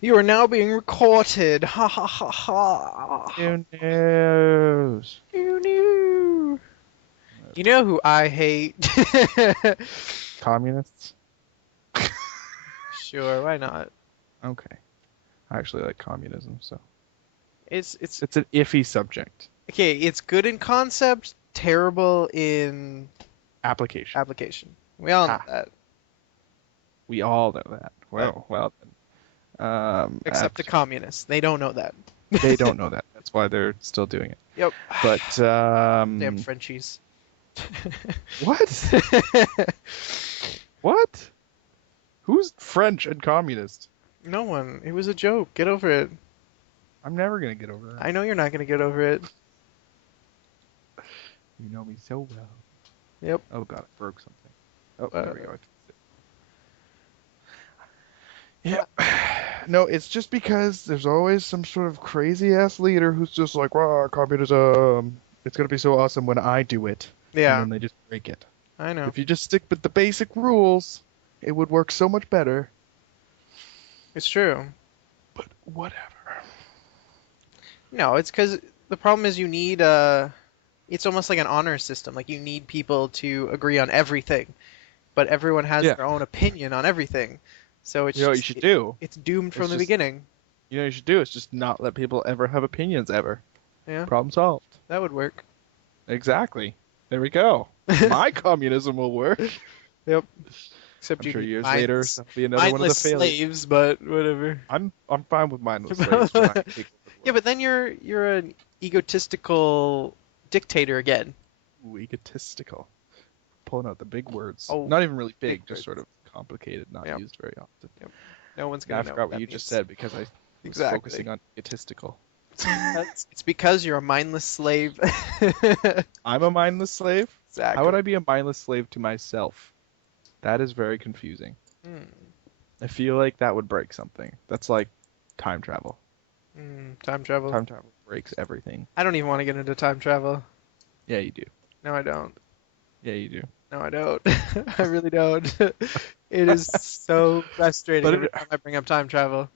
You are now being recorded. Ha ha ha ha. Who knows? You knew. You know who I hate? Communists? Sure, why not? Okay. I actually like communism, so It's it's an iffy subject. okay. It's good in concept, terrible in Application. application. We all know Ha. that, We all know that. but Well then. except the communists. They don't know that. They don't know that. That's why they're still doing it. Yep. But Damn Frenchies. what? What? Who's French and communist? No one. It was a joke. Get over it. I'm never gonna get over that. I know you're not gonna get over it. You know me so well. Yep. Oh god, I broke something. Oh, Uh, there we go. Yeah. No, it's just because there's always some sort of crazy ass leader who's just like, "Wow, communism. It's gonna be so awesome when I do it," and yeah, then they just break it. I know. If you just stick with the basic rules, it would work so much better. It's true. But whatever. No, it's because the problem is you need it's almost like an honor system. Like you need people to agree on everything, but everyone has Yeah. their own opinion on everything. So it's You know what you just should do? it's doomed from It's the just beginning. you know what you should do is just not let people ever have opinions ever. Yeah, Problem solved. that would work. Exactly. There we go. My communism will work. Yep. Except I'm you sure need years later there'll be another one of the mindless failures. slaves, but whatever. I'm fine with mindless slaves, but not equal to the Yeah, but then you're an egotistical dictator again. Ooh, egotistical. Pulling out the big words. Oh, Not even really big big, just sort words. of complicated, not Yep. used very often. Yep. No one's Yeah, I gonna know forgot what what that you just means. said because I was Exactly. focusing on egotistical. It's because you're a mindless slave. I'm a mindless slave? How would Exactly. I be a mindless slave to myself? That is very confusing. Hmm. I feel like that would break something. That's like time travel. Time travel. Time travel breaks everything. I don't even want to get into time travel. Yeah, you do. No, I don't. Yeah, you do. No, I don't. I really don't. It is so frustrating But every it, time I bring up time travel.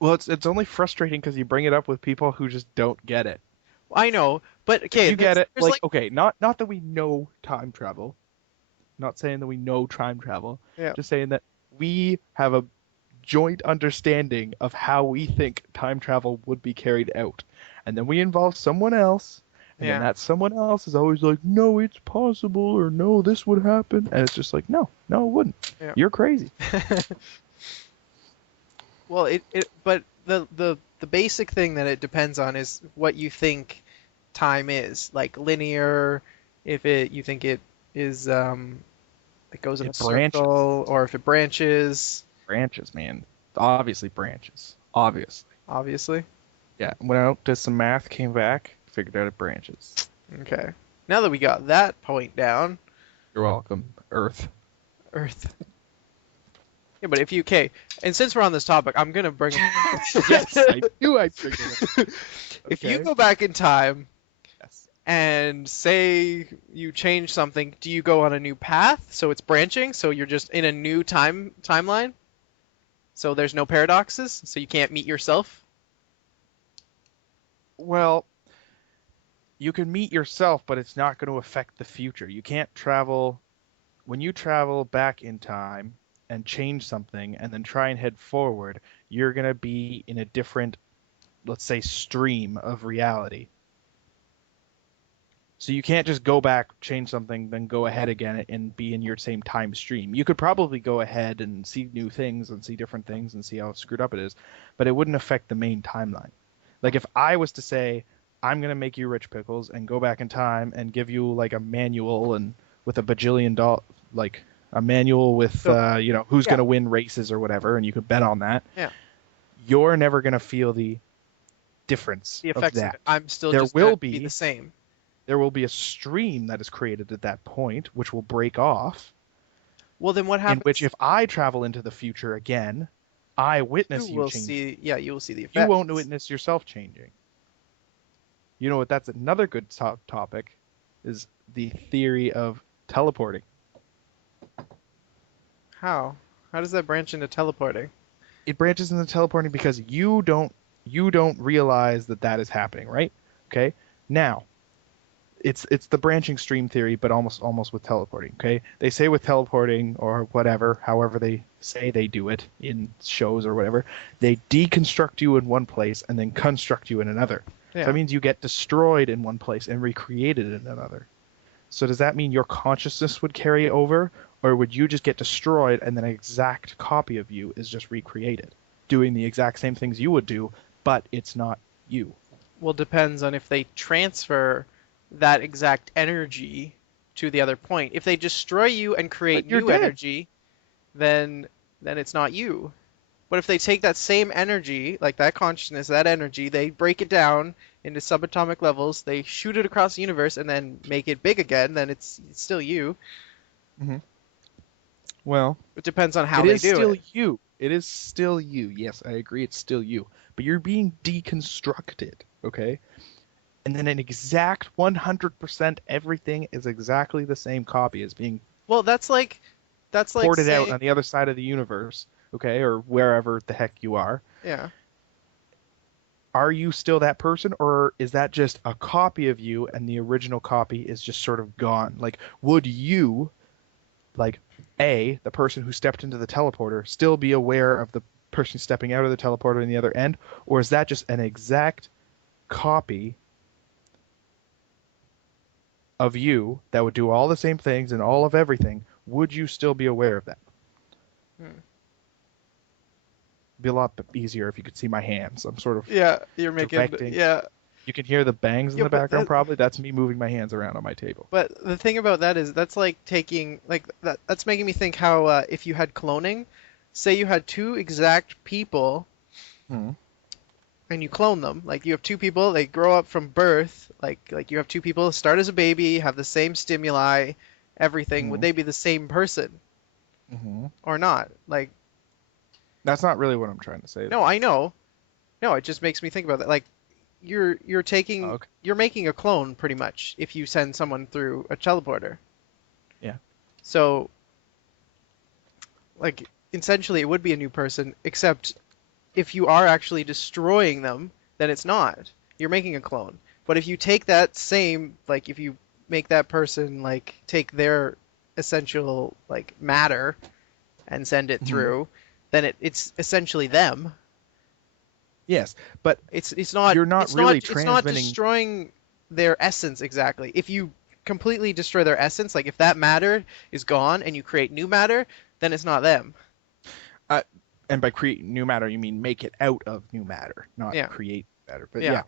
well, it's only frustrating because you bring it up with people who just don't get it. I know, but If okay, you get it, there's like like okay, not that we know time travel, not saying that we know time travel, yeah, just saying that we have a joint understanding of how we think time travel would be carried out. And then we involve someone else, and then yeah, that someone else is always like, no, it's possible, or no, this would happen. And it's just like, no, no, it wouldn't. yeah. You're crazy. Well, but the basic thing that it depends on is what you think time is. Like linear, if it you think it is it goes in a It branches. circle, or if it branches, Branches, man. Obviously branches. Obviously. obviously. Yeah, went out, did some math, came back, figured out it branches. Okay. Now that we got that point down, You're welcome, Earth. Earth. Yeah, but if you okay, and since we're on this topic, I'm gonna bring. Yes, I knew I'd figure it. If you Okay. go back in time Yes. and say you change something, do you go on a new path? So it's branching, so you're just in a new timeline? So there's no paradoxes, so you can't meet yourself? Well, you can meet yourself, but it's not going to affect the future. You can't travel when you travel back in time and change something and then try and head forward, you're going to be in a different, let's say, stream of reality. So you can't just go back, change something, then go ahead again and be in your same time stream. You could probably go ahead and see new things and see different things and see how screwed up it is, but it wouldn't affect the main timeline. Like if I was to say, I'm gonna make you rich pickles and go back in time and give you like a manual and with a bajillion like a manual with So who's yeah, gonna win races or whatever, and you could bet on that. yeah. You're never gonna feel the difference The of effects of that. it. I'm still There just gonna will be the be same. there will be a stream that is created at that point, which will break off, Well, then what in which happens? if I travel into the future again, I You witness you will changing. see, yeah, you will see the You won't effects. witness yourself changing. You know what? That's another good topic, is the theory of teleporting. How? How does that branch into teleporting? it branches into teleporting because you don't realize that that is happening, right? Okay. Now, it's the branching stream theory, but almost with teleporting. Okay, they say with teleporting or whatever, however they say they do it in shows or whatever, they deconstruct you in one place and then construct you in another. So that Yeah. means you get destroyed in one place and recreated in another. So does that mean your consciousness would carry over, or would you just get destroyed and then an exact copy of you is just recreated, doing the exact same things you would do, but it's not you? Well, depends on if they transfer that exact energy to the other point. If they destroy you and create But you're new dead. energy, then it's not you. But if they take that same energy, like that consciousness, that energy, they break it down into subatomic levels, they shoot it across the universe and then make it big again, then it's still you. Hmm. Well, It depends on how it they is do still it. you. It is still you. Yes, I agree. It's still you. But you're being deconstructed, okay? And then an exact 100% everything is exactly the same copy as being Well, that's like ported out saying, on the other side of the universe, okay? Or wherever the heck you are. yeah. Are you still that person, or is that just a copy of you and the original copy is just sort of gone? Like, would you, like, the person who stepped into the teleporter, still be aware of the person stepping out of the teleporter in the other end, or is that just an exact copy of you that would do all the same things and all of everything? Would you still be aware of that? Hmm. It'd be a lot easier if you could see my hands. I'm sort of Yeah, you're making, directing. yeah. You can hear the bangs in Yeah, the background, probably. That's me moving my hands around on my table. but the thing about that is that's like taking like that's making me think how if you had cloning, say you had two exact people Hmm. and you clone them, like you have two people, they grow up from birth, like you have two people start as a baby, have the same stimuli, everything, would Hmm. they be the same person Hmm. or not? Like, That's not really what I'm trying to say, no, though. I know. No, it just makes me think about that. Like Oh, okay. you're making a clone pretty much if you send someone through a teleporter. Yeah. So like essentially it would be a new person, except if you are actually destroying them, then it's not. You're making a clone. But if you take that same, like if you make that person like take their essential like matter and send it Hmm. through, then it's essentially them. Yes, but It's not you're not it's not really it's not transmitting. destroying their essence exactly. If you completely destroy their essence, like if that matter is gone and you create new matter, then it's not them. Uh, and by create new matter, you mean make it out of new matter, not Yeah. create matter. But Yeah. yeah,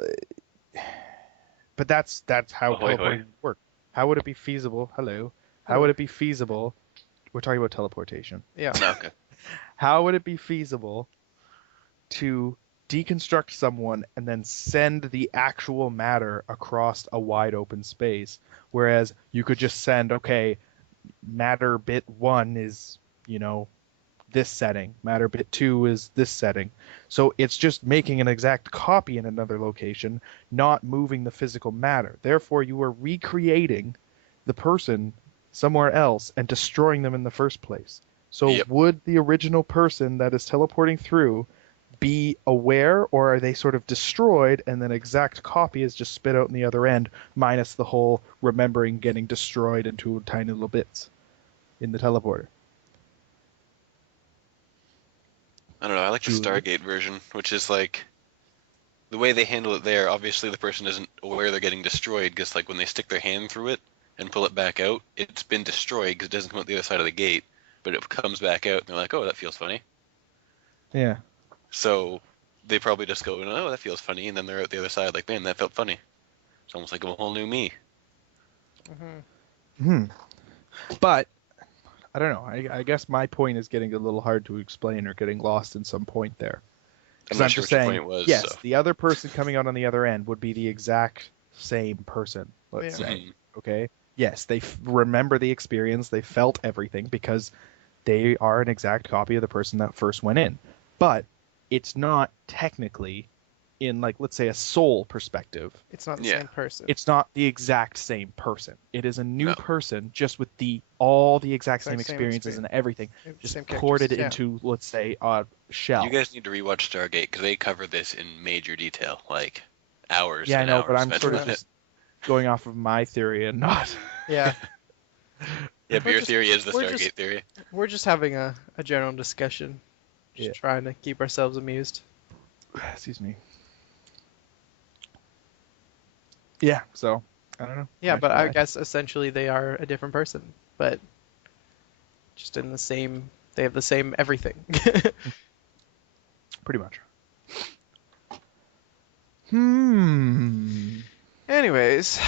uh, but that's how Ahoy hoy. teleporting works. How would it be feasible? Hello. How Hello. would it be feasible? We're talking about teleportation. Yeah. Okay. How would it be feasible to deconstruct someone and then send the actual matter across a wide open space? Whereas you could just send, okay, matter bit one is, you know, this setting, matter bit two is this setting. So it's just making an exact copy in another location, not moving the physical matter. Therefore, you are recreating the person somewhere else and destroying them in the first place. So Yep. would the original person that is teleporting through be aware, or are they sort of destroyed and then exact copy is just spit out in the other end, minus the whole remembering getting destroyed into tiny little bits in the teleporter? I don't know. I like the Julie. Stargate version, which is like the way they handle it there. Obviously, the person isn't aware they're getting destroyed because, like, when they stick their hand through it and pull it back out, it's been destroyed because it doesn't come out the other side of the gate. But it comes back out, and they're like, "Oh, that feels funny." Yeah. So they probably just go, "Oh, that feels funny," and then they're out the other side, like, "Man, that felt funny." It's almost like a whole new me. Hmm. Hmm. But I don't know. I guess my point is getting a little hard to explain or getting lost in some point there. I'm Because not I'm sure just what your saying, point was. yes, So. the other person coming out on the other end would be the exact same person, let's Yeah. say. Mhm. Okay? Yes, they remember the experience, they felt everything because they are an exact copy of the person that first went in. But it's not technically in like, let's say, a soul perspective, It's not the Yeah. same person. it's not the exact same person. It is a new No. person, just with all the exact same Exact same experiences and everything, just same ported characters, yeah. into, let's say, a shell. You guys need to rewatch Stargate because they cover this in major detail, like hours Yeah, I and know, hours but I'm spent sort of on it. just going off of my theory and not. Yeah. Yeah, but We're your just- theory is the we're Stargate just- theory. We're just having a general discussion. Just Yeah. trying to keep ourselves amused. Excuse me. Yeah, so I don't know. Yeah, That's but I why. guess essentially they are a different person, but just in the same, they have the same everything. Pretty much. Anyways,